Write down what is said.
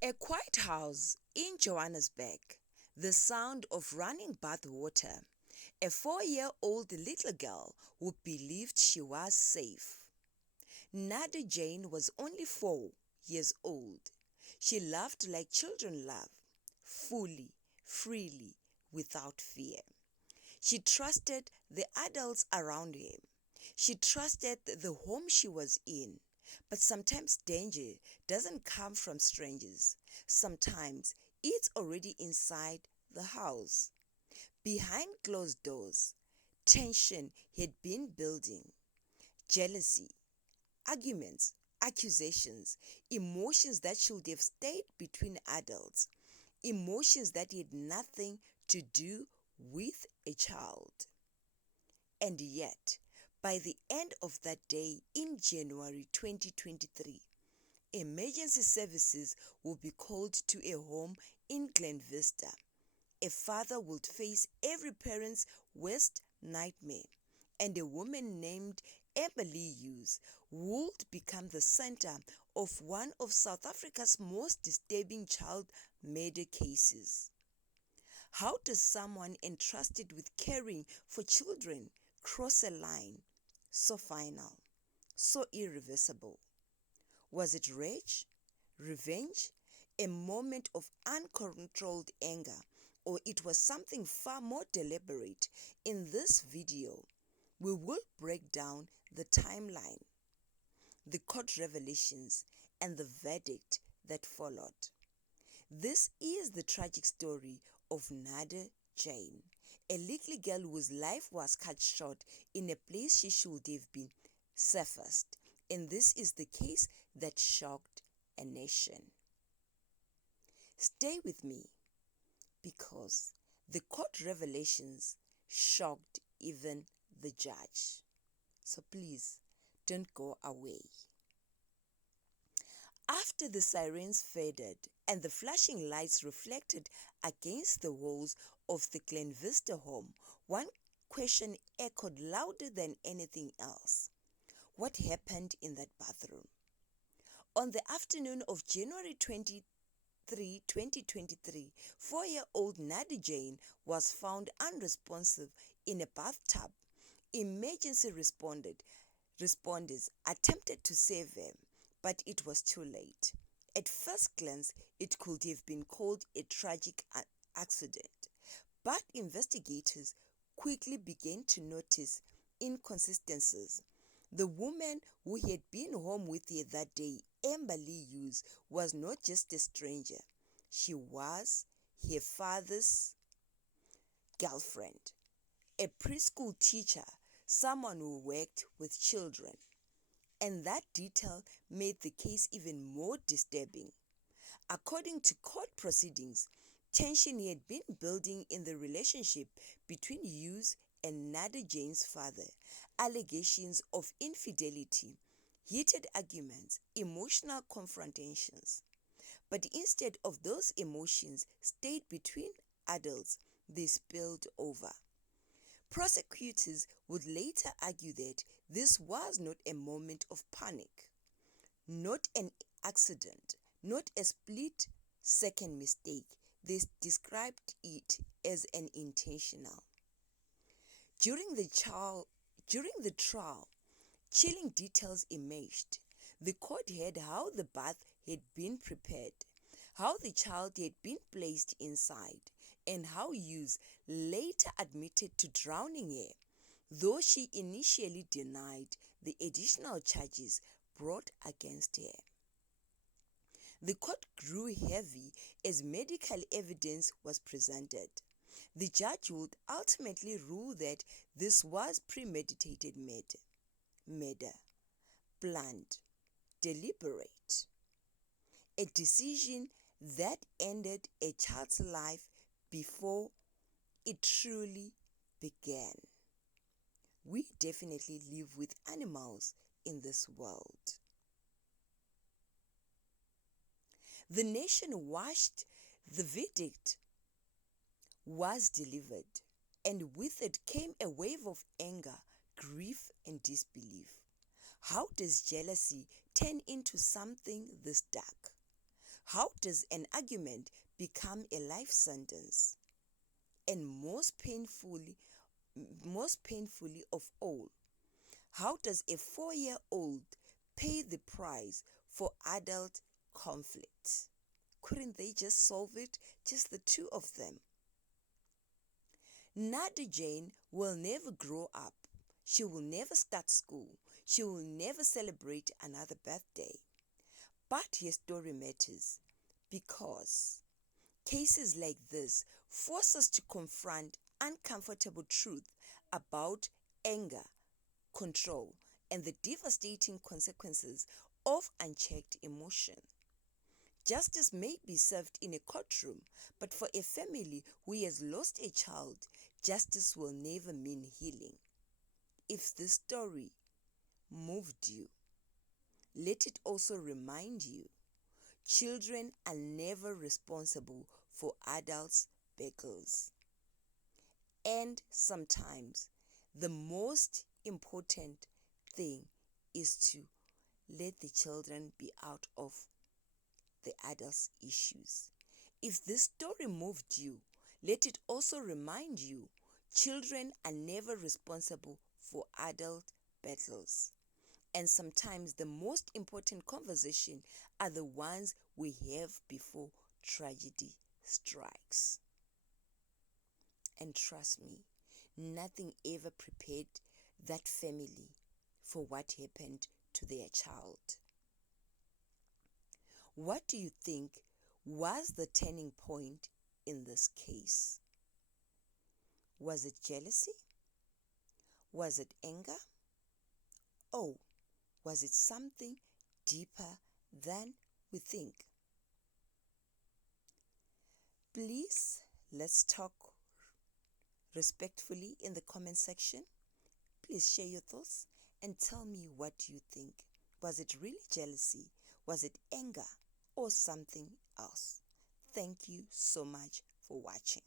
A quiet house in Johannesburg, the sound of running bath water, a 4-year-old little girl who believed she was safe. Nada Jane was only 4 years old. She loved like children love, fully, freely, without fear. She trusted the adults around her. She trusted the home she was in. But sometimes danger doesn't come from strangers. Sometimes it's already inside the house. Behind closed doors, tension had been building. Jealousy, arguments, accusations, emotions that should have stayed between adults, emotions that had nothing to do with a child. And yet, by the end of that day in January 2023, emergency services would be called to a home in Glen Vista. A father would face every parent's worst nightmare, and a woman named Emily Hughes would become the center of one of South Africa's most disturbing child murder cases. How does someone entrusted with caring for children cross a line so final, so irreversible? Was it rage, revenge, a moment of uncontrolled anger, or it was something far more deliberate? In this video, we will break down the timeline, the court revelations, and the verdict that followed. This is the tragic story of Nada Jane, a little girl whose life was cut short in a place she should have been safest. And this is the case that shocked a nation. Stay with me because the court revelations shocked even the judge. So please don't go away. After the sirens faded and the flashing lights reflected against the walls of the Glen Vista home, one question echoed louder than anything else. What happened in that bathroom? On the afternoon of January 2023, 4-year-old Nada Jane was found unresponsive in a bathtub. Emergency responders attempted to save her, but it was too late. At first glance, it could have been called a tragic accident, but investigators quickly began to notice inconsistencies. The woman who had been home with her that day, Emily Hughes, was not just a stranger. She was her father's girlfriend, a preschool teacher, someone who worked with children. And that detail made the case even more disturbing. According to court proceedings, tension had been building in the relationship between Hughes and Nada Jane's father. Allegations of infidelity, heated arguments, emotional confrontations. But instead of those emotions stayed between adults, they spilled over. Prosecutors would later argue that this was not a moment of panic, not an accident, not a split-second mistake. They described it as an intentional. During the trial, chilling details emerged. The court heard how the bath had been prepared, how the child had been placed inside, and how Hughes later admitted to drowning her, though she initially denied the additional charges brought against her. The court grew heavy as medical evidence was presented. The judge would ultimately rule that this was premeditated murder, planned, deliberate, a decision that ended a child's life before it truly began. We definitely live with animals in this world. The nation watched. The verdict was delivered, and with it came a wave of anger, grief, and disbelief. How does jealousy turn into something this dark? How does an argument become a life sentence? And most painfully of all, how does a 4-year-old pay the price for adult conflict? Couldn't they just solve it, just the two of them? Nadi Jane will never grow up. She will never start school. She will never celebrate another birthday. But her story matters because cases like this force us to confront uncomfortable truth about anger, control, and the devastating consequences of unchecked emotion. Justice may be served in a courtroom, but for a family who has lost a child, justice will never mean healing. If this story moved you, let it also remind you, children are never responsible for adults' battles. And sometimes the most important thing is to let the children be out of the adults' issues. If this story moved you, let it also remind you, children are never responsible for adult battles. And sometimes the most important conversations are the ones we have before tragedy strikes. And trust me, nothing ever prepared that family for what happened to their child. What do you think was the turning point in this case? Was it jealousy? Was it anger? Or was it something deeper than we think? Please, let's talk respectfully in the comment section. Please share your thoughts and tell me what you think. Was it really jealousy? Was it anger? Or something else? Thank you so much for watching.